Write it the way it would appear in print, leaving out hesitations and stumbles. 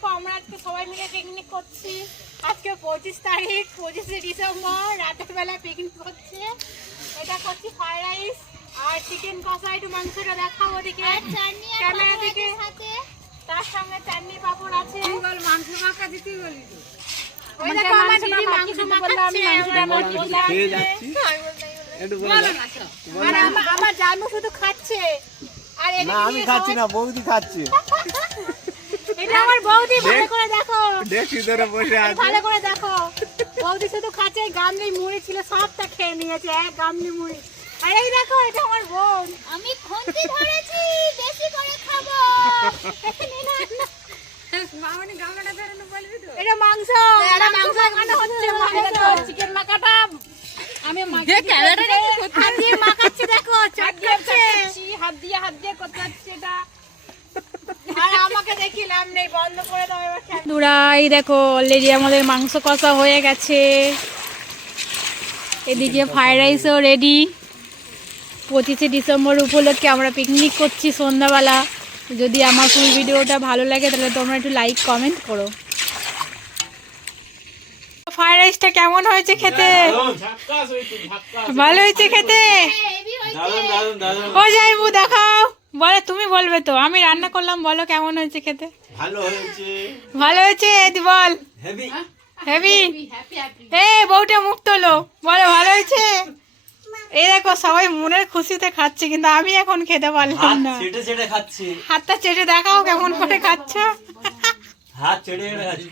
দেখো আমরা আজকে সবাই মিলে পিকনিক করছি। আজকে 25 তারিখ, 25শে ডিসেম্বর, রাতের বেলা পিকনিক হচ্ছে। এটা করছি ফ্রাইড রাইস আর চিকেন কষা। একটু মাংসটা দেখাও ওদিকে ক্যামেরা দিকে, তার সঙ্গে চাটনি পাপড় আছে। মাংস মাখা দিতে বলি তো। ওই দেখো আমার দিদি মাংস মাখাচ্ছে, খেয়ে যাচ্ছি একটু বলে দাও। আর আমার জানু শুধু খাচ্ছে। আর না আমি খাচ্ছি না, বৌদি খাচ্ছে। এটা আমার বৌদি, ভালো করে দেখো, দেখছি ধরে বসে আছে। ভালো করে দেখো। বৌদি শুধু খাচ্ছে, গামলি মুড়ি ছিল সবটা খেয়ে নিয়েছে, এক গামলি মুড়ি। আর এই দেখো এটা আমার বোন। আমি খুন্তি ধরেছি, বেশি করে খাবো। মামনি গামলাটা বেরোনো বলবি তো। এটা মাংস, এটা মাংস মাখানো হচ্ছে। চিকেন মাখাটা আমি হাত দিয়ে মাখাচ্ছি, দেখো চাটকাচ্ছে। হাত দিয়ে কোথাচ্ছি এটা। আর আমাকে দেখি লাভ নেই, বন্ধ করে দাও এবার। দুরাই দেখো অলরেডি আমাদের মাংস কষা হয়ে গেছে। এদিকে ফ্রাইড রাইসও রেডি। 25শে ডিসেম্বর উপলক্ষে আমরা পিকনিক করছি সন্ধ্যাবেলা। যদি আমার ফুল ভিডিওটা ভালো লাগে তাহলে তোমরা একটু লাইক কমেন্ট করো। ফ্রাইড রাইসটা কেমন হয়েছে খেতে? ভালো হয়েছে খেতে? ও যাইবু দেখাও, বলো তুমি বলবে তো, আমি রান্না করলাম, বলো কেমন হয়েছে খেতে? ভালো হয়েছে। ভালো হয়েছে দি বল। Heavy heavy. এ বউটা মুখ তোলো, বলো ভালো হয়েছে। এই দেখো সবাই মনের খুশিতে খাচ্ছে, কিন্তু আমি এখন খেতে পারলাম না। চেটে চেটে খাচ্ছি। হাতটা চেটে দেখাও কেমন করে খাচ্ছ। হাত চেটে চেটে খাচ্ছি।